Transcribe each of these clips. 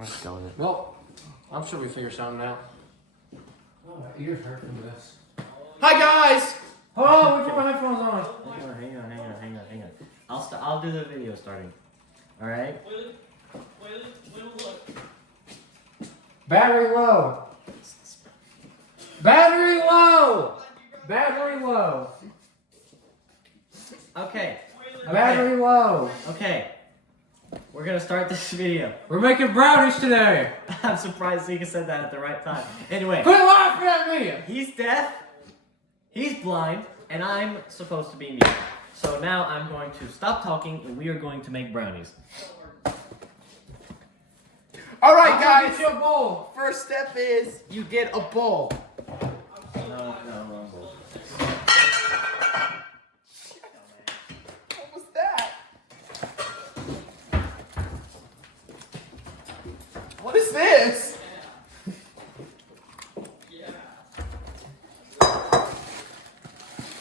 Let's go with it. Well, I'm sure we figure something out. Oh, my ears hurt from this. Hi guys! Oh, we put my headphones on. Hang on. I'll do the video starting. All right. Battery low. Battery low. Battery low. Okay. Battery low. Okay. We're gonna start this video. We're making brownies today. I'm surprised Zika said that at the right time. Anyway, Quit laughing at me. he's deaf, he's blind, and I'm supposed to be mute. So now I'm going to stop talking, and we are going to make brownies. Alright I'm guys, gonna get you a bowl. first step is you get a bowl. No, wrong bowl. What was that? What is this?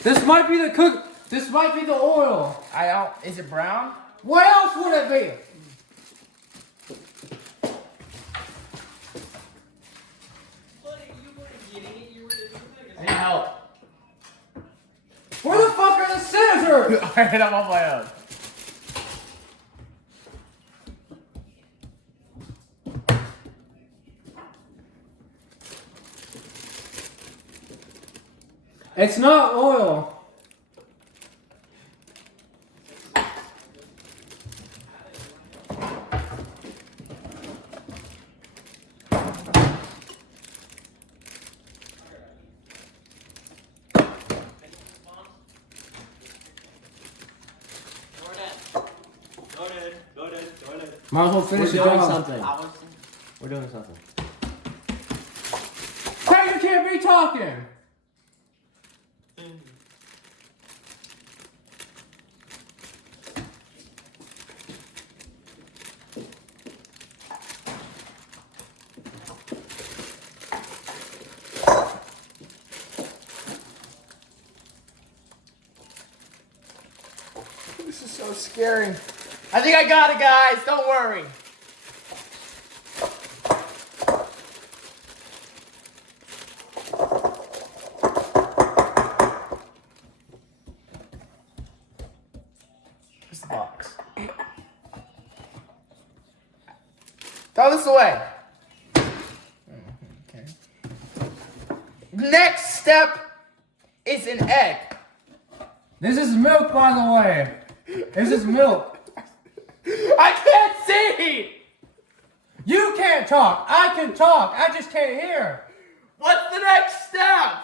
This might be the cook. This might be the oil. I don't. Is it brown? What else would it be? I need help. Where the fuck are the scissors? Alright, I'm on my own. It's not oil. Might as well finish We're the doing job. something. We're doing something. Hey, you can't be talking. This is so scary. I think I got it, guys. Don't worry. Where's the box? Throw this away. Okay. Next step is an egg. This is milk, by the way. This is milk. I can't see! You can't talk. I can talk. I just can't hear. What's the next step?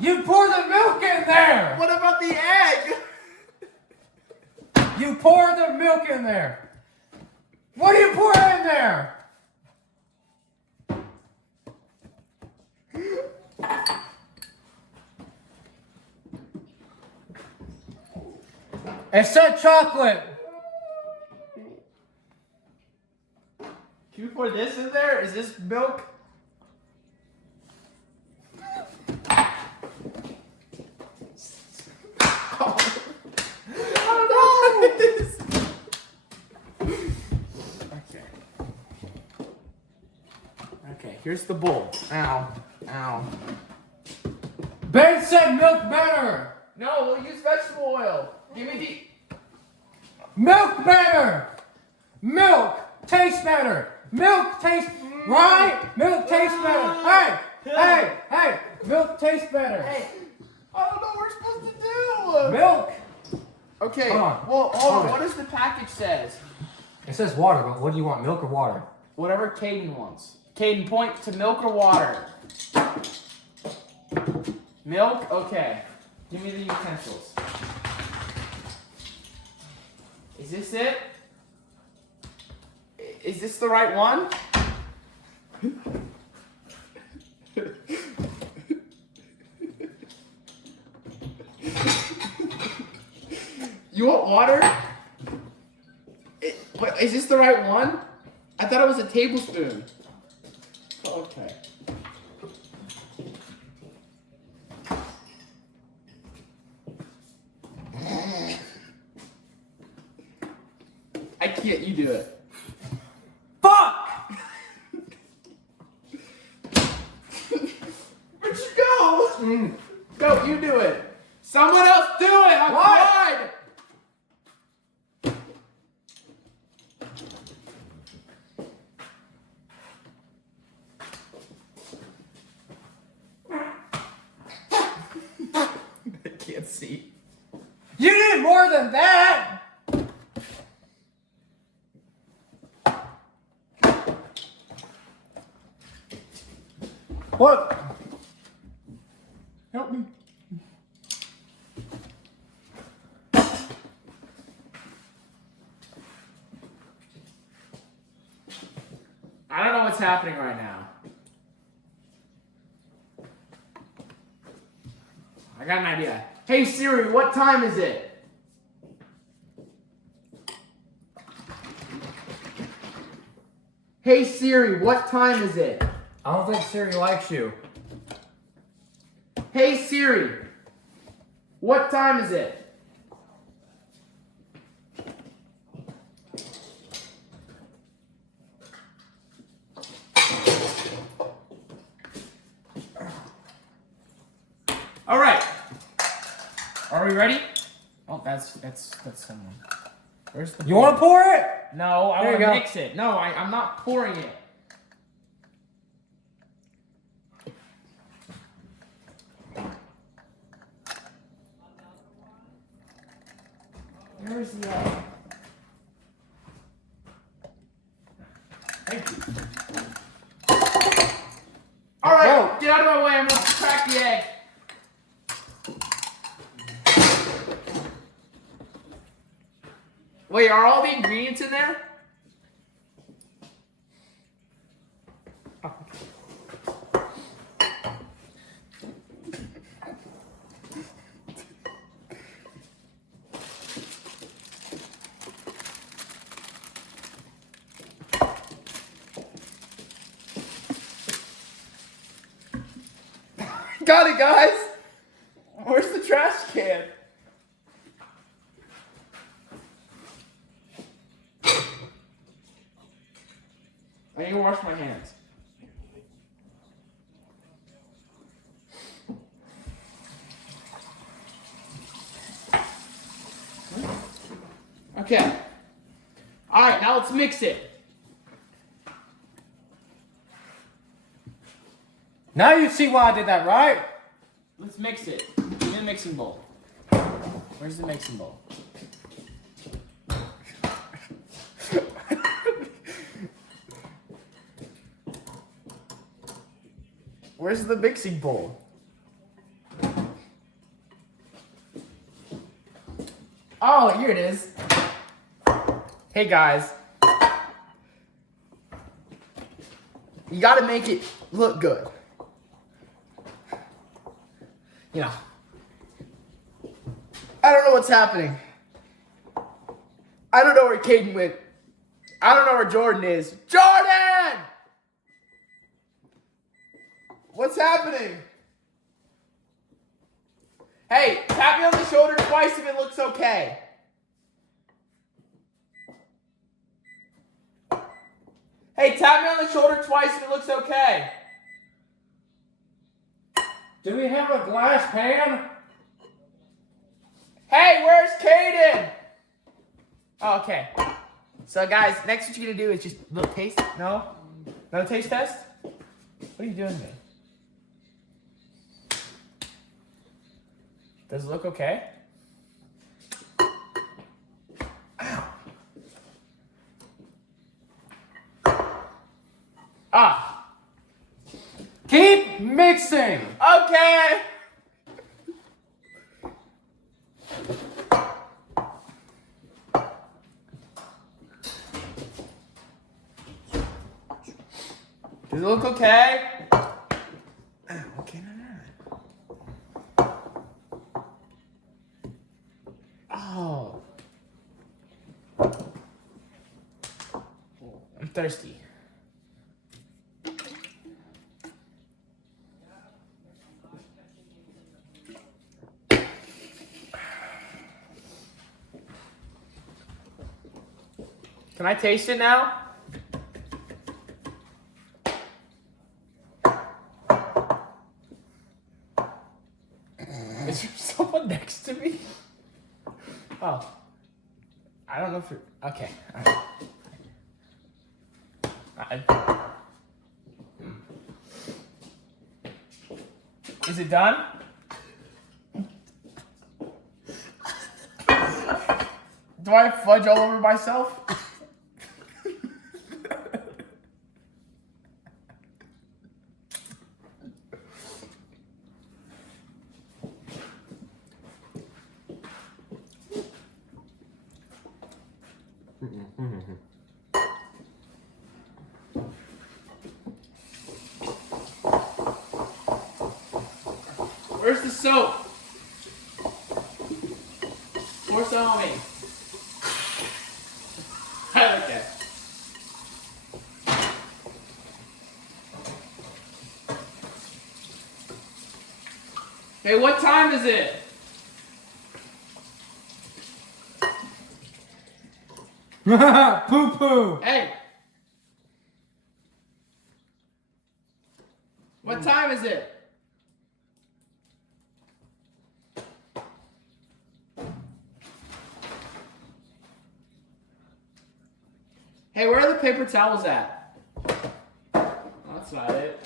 You pour the milk in there. What about the egg? You pour the milk in there. What do you pour in there? It said chocolate. Can you pour this in there? Is this milk? I don't know what it is. Okay. Okay, here's the bowl. Ow. Ow. Ben said milk better. No, we'll use vegetable oil. Give me Milk better. Milk tastes better. Milk tastes right. Milk tastes better. Hey. Milk tastes better. Hey. I don't know what we're supposed to do. Milk. Okay, Hold on. well, hold on. Hold it. What does the package says? It says water, but what do you want, milk or water? Whatever Caden wants. Caden, point to milk or water. Milk? Okay. Give me the utensils. Is this it? Is this the right one? You want water? Wait, is this the right one? I thought it was a tablespoon. Okay. I can't, you do it. Fuck! You do it. Someone else do it. I'm What? tired. I can't see. You need more than that! What? Help me. I don't know what's happening right now. I got an idea. Hey Siri, what time is it? Hey Siri, what time is it? I don't think Siri likes you. Hey Siri, what time is it? All right. Are we ready? Oh, that's someone. Where's the? You want to pour it? No, I There want you to go. mix it. No, I'm not pouring it. Where's the? Thank you. All right, Go. get out of my way. I'm gonna crack the egg. Wait, are all the ingredients in there? Got it, guys. Where's the trash can? I need to wash my hands. Okay. All right, now let's mix it. Now you see why I did that, right? Let's mix it. Give me the mixing bowl. Where's the mixing bowl? Where's the mixing bowl? Oh, here it is. Hey guys. You gotta make it look good. You know. I don't know what's happening. I don't know where Caden went. I don't know where Jordan is. Jordan! What's happening? Hey, tap me on the shoulder twice if it looks okay. Hey, tap me on the shoulder twice if it looks okay. Do we have a glass pan? Hey, where's Caden? Oh, okay. So guys, next what you're gonna do is just a little taste. No? No taste test? What are you doing, man? Does it look okay? Ow. Ah. Keep mixing. Okay. Does it look okay? Okay, no. Oh. I'm thirsty. Can I taste it now? Oh. I don't know if you're... Okay. Is it done? Do I fudge all over myself? Where's the soap? Pour some on me. I like that. Hey, what time is it? Poo poo. Hey. What time is it? Hey, where are the paper towels at? Oh, that's not it.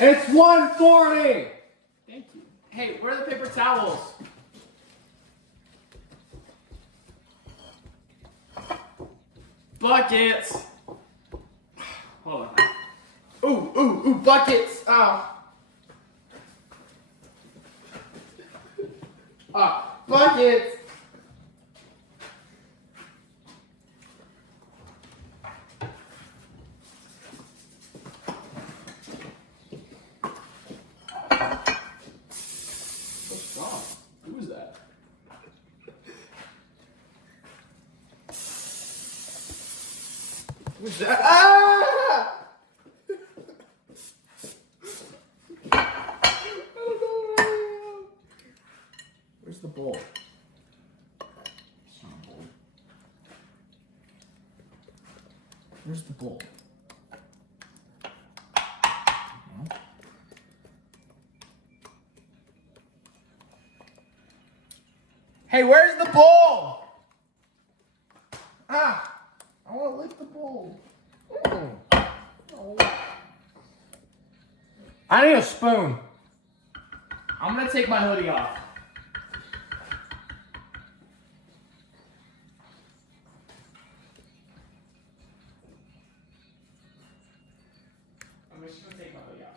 It's 1:40. Thank you. Hey, where are the paper towels? Buckets. Hold on. Ooh, buckets. Oh. Buckets. What's wrong? Who is that? Who's that? Ah! I don't know where I am. Where's the bowl? Where's the bowl? Hey, where's the bowl? Ah, I want to lick the bowl. Oh. I need a spoon. I'm gonna take my hoodie off. I'm just gonna take my hoodie off.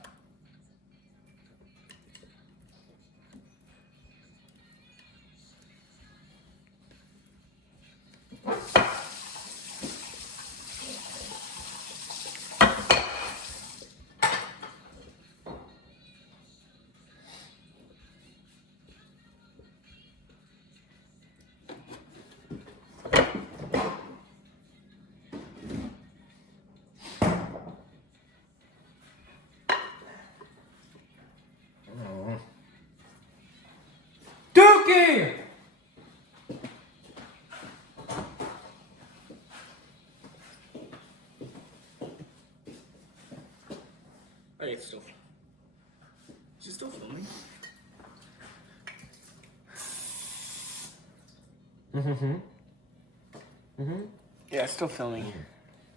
Dookie! Hey, it's still. She's still filming. Yeah, it's still filming.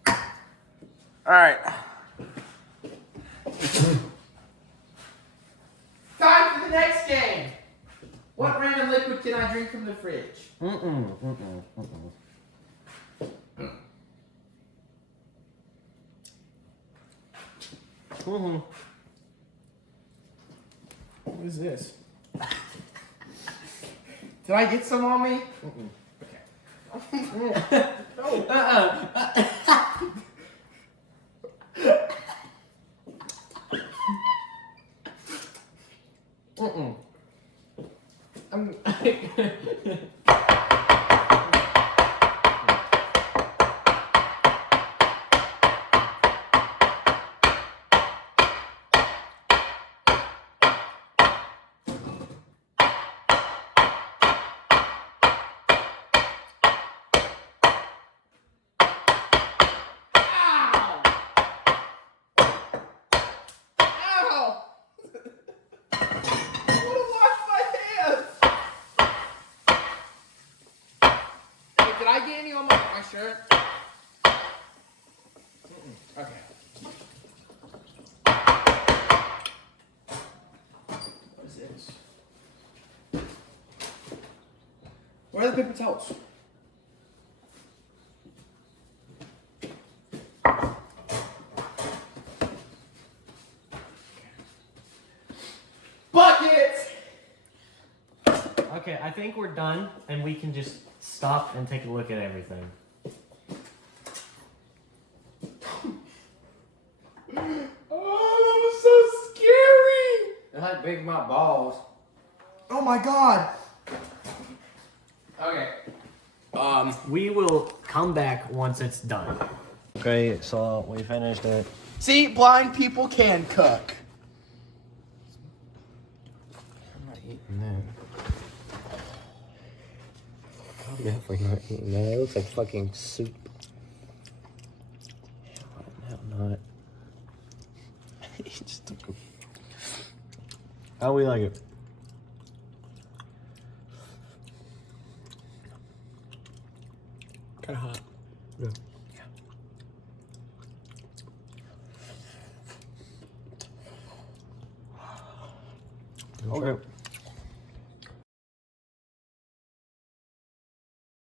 All right. Time for the next game. What random liquid can I drink from the fridge? What is this? Did I get some on me? Okay. Ow! Did I get any on my shirt? Okay. What is this? Where are the paper towels? Buckets! Okay, I think we're done, and we can just stop and take a look at everything. Oh, that was so scary! They're like big my balls. Oh my god! Okay. We will come back once it's done. Okay, so we finished it. See, blind people can cook. I'm not eating that. I'm definitely not eating that. It looks like fucking soup. Hell not. How we like it? Kind of hot. Yeah. Okay.